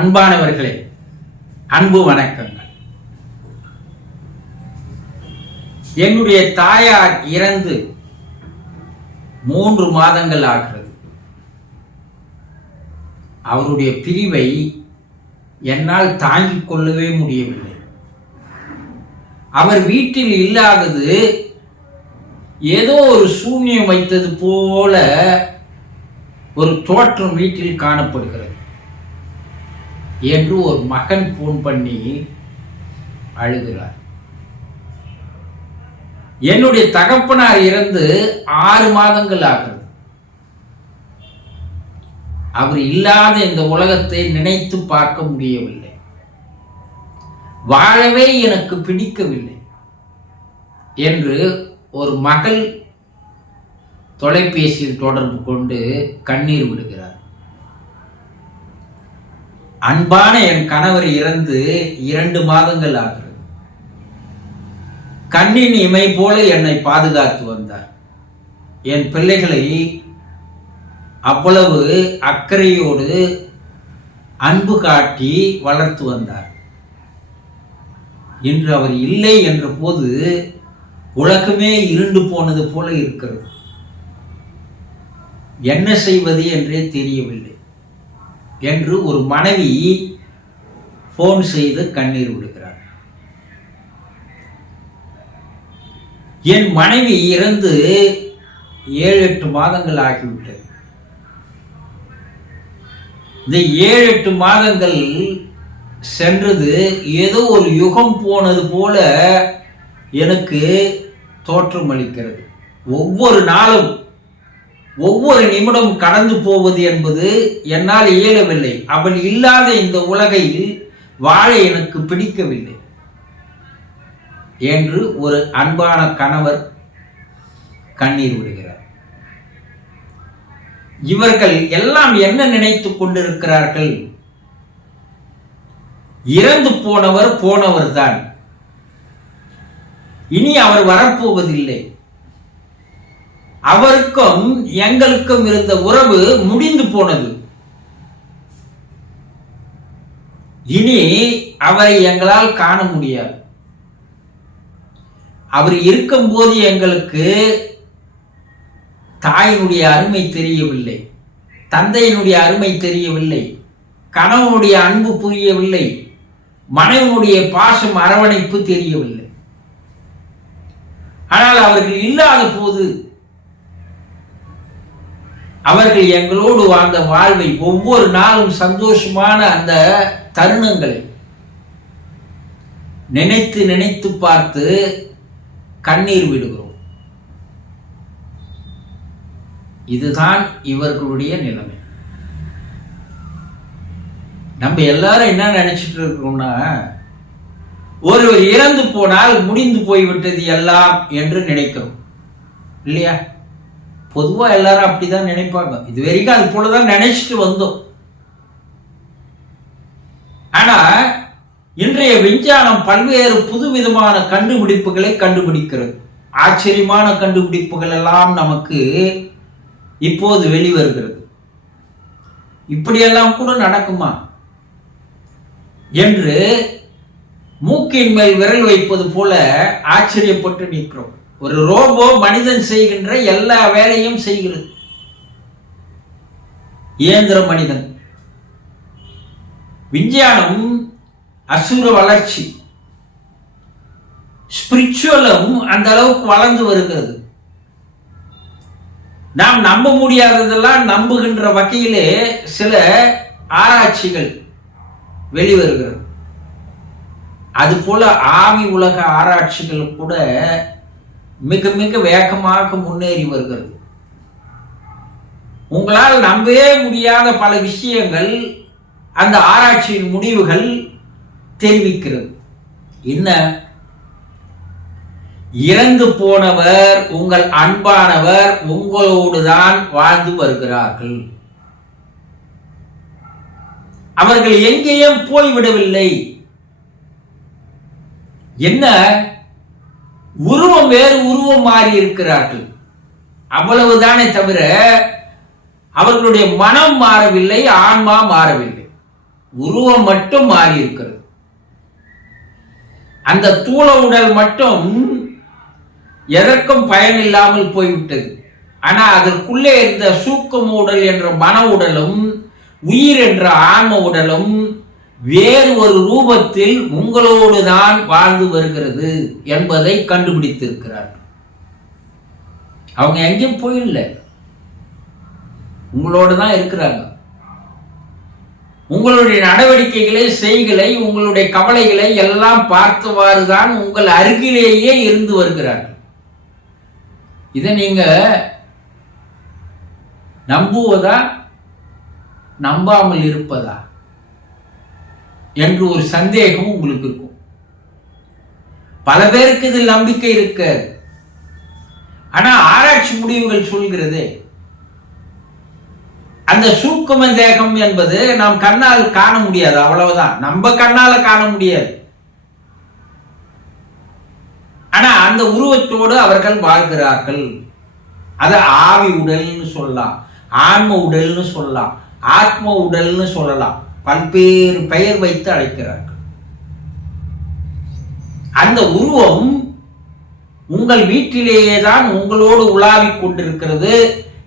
அன்பானவர்களே, அன்பு வணக்கங்கள். என்னுடைய தாயார் இறந்து 3 மாதங்கள் ஆகிறது. அவருடைய பிரிவை என்னால் தாங்கிக் கொள்ளவே முடியவில்லை. அவர் வீட்டில் இல்லாதது ஏதோ ஒரு சூன்யம் வைத்தது போல ஒரு தோற்றம் வீட்டில் காணப்படுகிறது என்று ஒரு மகன் போன் பண்ணி அழுகிறார். என்னுடைய தகப்பனார் இறந்து 6 மாதங்கள் ஆகிறது. அவர் இல்லாத இந்த உலகத்தை நினைத்து பார்க்க முடியவில்லை. வாழவே எனக்கு பிடிக்கவில்லை என்று ஒரு மகள் தொலைபேசியில் தொடர்பு கொண்டு கண்ணீர் விடுகிறார். அன்பான என் கணவர் இறந்து 2 மாதங்கள் ஆகிறது. கண்ணின் இமை போல என்னை பாதுகாத்து வந்தார். என் பிள்ளைகளை அவ்வளவு அக்கறையோடு அன்பு காட்டி வளர்த்து வந்தார். இன்று அவர் இல்லை என்ற போது உலகமே இருண்டு போனது போல இருக்கிறது. என்ன செய்வது என்றே தெரியவில்லை என்று ஒரு மனைவி போன் செய்து கண்ணீர் விடுகிறார். என் மனைவி இறந்து 7-8 மாதங்கள் ஆகிவிட்டது. இந்த 7-8 மாதங்கள் சென்றது ஏதோ ஒரு யுகம் போனது போல எனக்கு தோற்றம் அளிக்கிறது. ஒவ்வொரு நாளும் ஒவ்வொரு நிமிடம் கடந்து போவது என்பது என்னால் இயலவில்லை. அவள் இல்லாத இந்த உலகில் வாழ எனக்கு பிடிக்கவில்லை என்று ஒரு அன்பான கணவர் கண்ணீர் விடுகிறார். இவர்கள் எல்லாம் என்ன நினைத்துக் கொண்டிருக்கிறார்கள்? இறந்து போனவர் போனவர் தான், இனி அவர் வரப்போவதில்லை. அவருக்கும் எங்களுக்கும் இருந்த உறவு முடிந்து போனது. இனி அவரை எங்களால் காண முடியாது. அவர் இருக்கும்போது எங்களுக்கு தாயினுடைய அருமை தெரியவில்லை, தந்தையினுடைய அருமை தெரியவில்லை, கணவனுடைய அன்பு புரியவில்லை, மனைவனுடைய பாசம் அரவணைப்பு தெரியவில்லை. ஆனால் அவர்கள் இல்லாத போது அவர்கள் எங்களோடு வாழ்ந்த வாழ்வை, ஒவ்வொரு நாளும் சந்தோஷமான அந்த தருணங்களை நினைத்து நினைத்து பார்த்து கண்ணீர் விடுகிறோம். இதுதான் இவர்களுடைய நிலைமை. நம்ம எல்லாரும் என்ன நினைச்சிட்டு இருக்கிறோம்னா, ஒருவர் இறந்து போனால் முடிந்து போய்விட்டது எல்லாம் என்று நினைக்கிறோம் இல்லையா? பொதுவா எல்லாரும் அப்படிதான் நினைப்பாங்க. இது வரைக்கும் அது போலதான் நினைச்சிட்டு வந்தோம். ஆனா இன்றைய விஞ்ஞானம் பல்வேறு புதுவிதமான கண்டுபிடிப்புகளை கண்டுபிடிக்கிறது. ஆச்சரியமான கண்டுபிடிப்புகள் எல்லாம் நமக்கு இப்போது வெளிவருகிறது. இப்படியெல்லாம் கூட நடக்குமா என்று மூக்கின் மேல் விரல் வைப்பது போல ஆச்சரியப்பட்டு நிற்கிறோம். ஒரு ரோபோ மனிதன் செய்கின்ற எல்லா வேலையும் செய்கிறது. இயந்திர மனிதன். விஞ்ஞானம் அசுர வளர்ச்சி, ஸ்பிரிச்சுவலும் அந்த அளவுக்கு வளர்ந்து வருகிறது. நாம் நம்ப முடியாததெல்லாம் நம்புகின்ற வகையிலே சில ஆராய்ச்சிகள் வெளிவருகிறது. அதுபோல ஆவி உலக ஆராய்ச்சிகள் கூட மிக மிக வேகமாக முன்னேறி வருகிறது. உங்களால் நம்பவே முடியாத பல விஷயங்கள் அந்த ஆராய்ச்சியின் முடிவுகள் தெரிவிக்கிறது. என்ன? இறந்து போனவர், உங்கள் அன்பானவர் உங்களோடு தான் வாழ்ந்து வருகிறார்கள். அவர்கள் எங்கேயும் போய்விடவில்லை. என்ன? உருவம் வேறு உருவம் மாறி இருக்கிறார்கள், அவ்வளவுதானே தவிர அவர்களுடைய மனம் மாறவில்லை, ஆன்மா மாறவில்லை. உருவம் மட்டும் மாறி இருக்கிறது. அந்த தூள உடல் மட்டும் எதற்கும் பயன் இல்லாமல் போய்விட்டது. ஆனா அதற்குள்ளே இருந்த சூக்கும உடல் என்ற மன உடலும் உயிர் என்ற ஆன்ம உடலும் வேறு ஒரு ரூபத்தில் உங்களோடு தான் வாழ்ந்து வருகிறது என்பதை கண்டுபிடித்திருக்கிறார்கள். அவங்க எங்கேயும் போயிடல, உங்களோடு தான் இருக்கிறாங்க. உங்களுடைய நடவடிக்கைகளை, செய்களை, உங்களுடைய கவலைகளை எல்லாம் பார்த்தவாறு தான் உங்கள் அருகிலேயே இருந்து வருகிறார்கள். இதை நீங்க நம்புவதா நம்பாமல் இருப்பதா என்று ஒரு சந்தேகம் உங்களுக்கு இருக்கும். பல பேருக்கு இதில் நம்பிக்கை இருக்காது. ஆனா ஆராய்ச்சி முடிவுகள் சொல்கிறது அந்த சூக்கும தேகம் என்பது நாம் கண்ணால் காண முடியாது, அவ்வளவுதான். நம்ம கண்ணால காண முடியாது. ஆனா அந்த உருவத்தோடு அவர்கள் வாழ்கிறார்கள். அத ஆவி உடல்னு சொல்லலாம், ஆன்ம உடல்னு சொல்லலாம், ஆத்ம உடல்னு சொல்லலாம், பல்வேறு பெயர் வைத்து அழைக்கிறார்கள். அந்த உருவம் உங்கள் வீட்டிலேயே தான் உங்களோடு உலாவிக் கொண்டிருக்கிறது.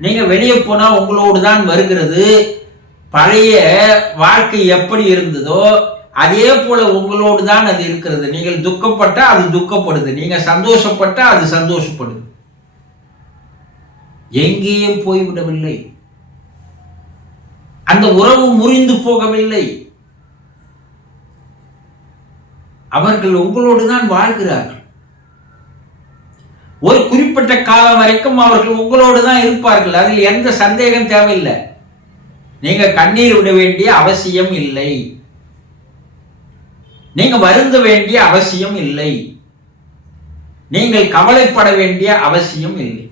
நீங்க வெளியே போனா உங்களோடு தான் வருகிறது. பழைய வாழ்க்கை எப்படி இருந்ததோ அதே போல உங்களோடு தான் அது இருக்கிறது. நீங்கள் துக்கப்பட்டா அது துக்கப்படுது, நீங்க சந்தோஷப்பட்டா அது சந்தோஷப்படுது. எங்கேயும் போய்விடவில்லை. அந்த உறவு முறிந்து போகவில்லை. அவர்கள் உங்களோடு தான் வாழ்கிறார்கள். ஒரு குறிப்பிட்ட காலம் வரைக்கும் அவர்கள் உங்களோடு தான் இருப்பார்கள். அதில் எந்த சந்தேகம் தேவையில்லை. நீங்க கண்ணீர் விட வேண்டிய அவசியம் இல்லை, நீங்க வருந்த வேண்டிய அவசியம் இல்லை, நீங்கள் கவலைப்பட வேண்டிய அவசியம் இல்லை.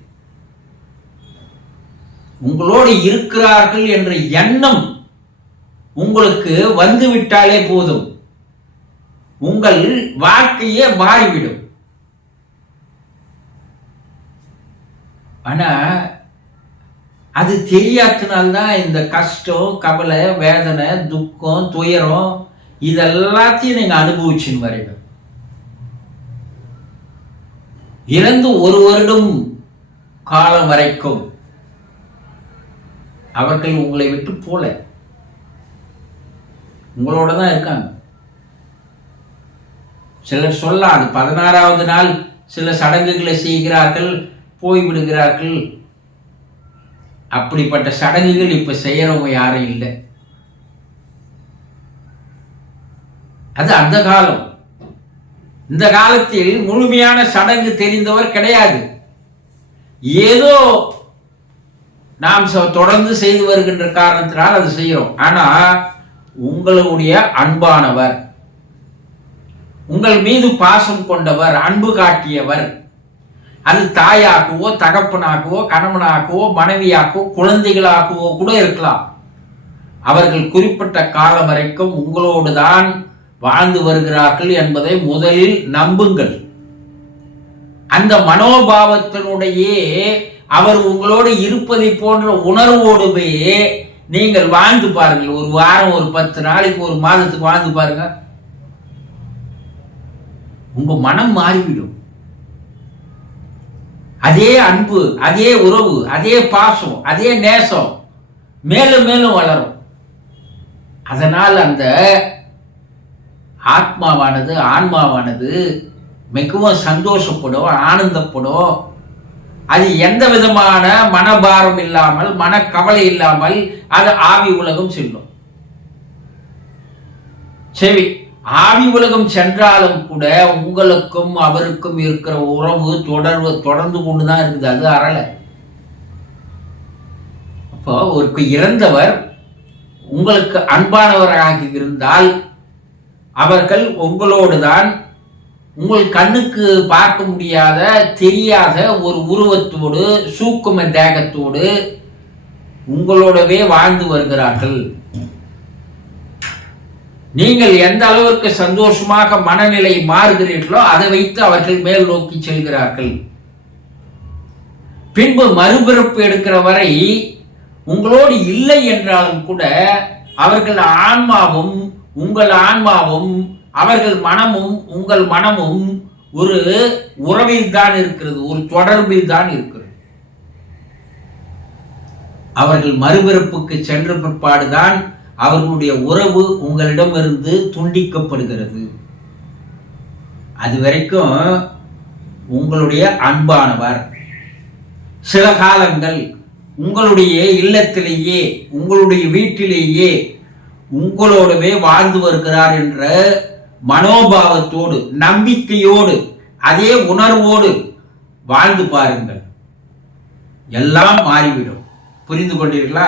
உங்களோடு இருக்கிறார்கள் என்ற எண்ணம் உங்களுக்கு வந்துவிட்டாலே போதும், உங்கள் வாழ்க்கையே மாறிவிடும். ஆனா அது தெரியாதனால்தான் இந்த கஷ்டம், கவலை, வேதனை, துக்கம், துயரம் இதெல்லாத்தையும் நீங்க அனுபவிச்சுன்னு வரீங்க. இறந்து 1 வருடம் காலம் வரைக்கும் அவர்கள் உங்களை விட்டு போல, உங்களோட தான் இருக்காங்க. சிலர் சொல்லலாம் அது 16வது நாள் சில சடங்குகளை செய்கிறார்கள், போய்விடுகிறார்கள். அப்படிப்பட்ட சடங்குகள் இப்ப செய்யறவங்க யாரும் இல்லை. அது அந்த காலம். இந்த காலத்தில் முழுமையான சடங்கு தெரிந்தவர் கிடையாது. ஏதோ நாம் தொடர்ந்து செய்து வருகின்ற காரணத்தினால் அது செய்கிறோம். ஆனா உங்களுடைய அன்பானவர், உங்கள் மீது பாசம் கொண்டவர், அன்பு காட்டியவர், அது தாயாகவோ தகப்பனாகவோ கணவனாகவோ மனைவியாகவோ குழந்தைகளாகவோ கூட இருக்கலாம். அவர்கள் குறிப்பிட்ட காலம் வரைக்கும் உங்களோடு தான் வாழ்ந்து வருகிறார்கள் என்பதை முதலில் நம்புங்கள். அந்த மனோபாவத்தினுடைய அவர் உங்களோடு இருப்பதை போன்ற உணர்வோடுவே நீங்கள் வாழ்ந்து பாருங்கள். ஒரு வாரம், ஒரு 10 நாளைக்கு, ஒரு மாதத்துக்கு வாழ்ந்து பாருங்க. உங்க மனம் மாறிவிடும். அதே அன்பு, அதே உறவு, அதே பாசம், அதே நேசம் மேலும் மேலும் வளரும். அதனால் அந்த ஆத்மாவானது, ஆன்மாவானது மிகவும் சந்தோஷப்படும், ஆனந்தப்படும். அது எந்த விதமான மனபாரம் இல்லாமல், மனக்கவலை இல்லாமல் அது ஆவி உலகம் செல்லும். சரி, ஆவி உலகம் சென்றாலும் கூட உங்களுக்கும் அவருக்கும் இருக்கிற உறவு தொடர்ந்து கொண்டுதான் இருக்குது. அது அறல. அப்போ ஒரு இறந்தவர் உங்களுக்கு அன்பானவராக இருந்தால் அவர்கள் உங்களோடு தான், உங்கள் கண்ணுக்கு பார்க்க முடியாத, தெரியாத ஒரு உருவத்தோடு, சூக்கும தேகத்தோடு உங்களோடவே வாழ்ந்து வருகிறார்கள். நீங்கள் எந்த அளவிற்கு சந்தோஷமாக மனநிலை மாறுகிறீர்களோ அதை வைத்து அவர்கள் மேல் நோக்கி செல்கிறார்கள். பின்பு மறுபிறப்பு எடுக்கிற வரை உங்களோடு இல்லை என்றாலும் கூட அவர்கள் ஆன்மாவும் உங்கள் ஆன்மாவும் அவர்கள் மனமும் உங்கள் மனமும் ஒரு உறவில் தான் இருக்கிறது, ஒரு தொடர்பில் தான் இருக்கிறது. அவர்கள் மறுபிறப்புக்கு சென்ற பிற்பாடுதான் அவர்களுடைய உறவு உங்களிடமிருந்து துண்டிக்கப்படுகிறது. அது வரைக்கும் உங்களுடைய அன்பானவர் சில காலங்கள் உங்களுடைய இல்லத்திலேயே உங்களுடைய வீட்டிலேயே உங்களோடவே வாழ்ந்து வருகிறார் என்ற மனோபாவத்தோடு நம்பிக்கையோடு அதே உணர்வோடு வாழ்ந்து பாருங்கள், எல்லாம் மாறிவிடும். புரிந்து கொண்டீர்களா?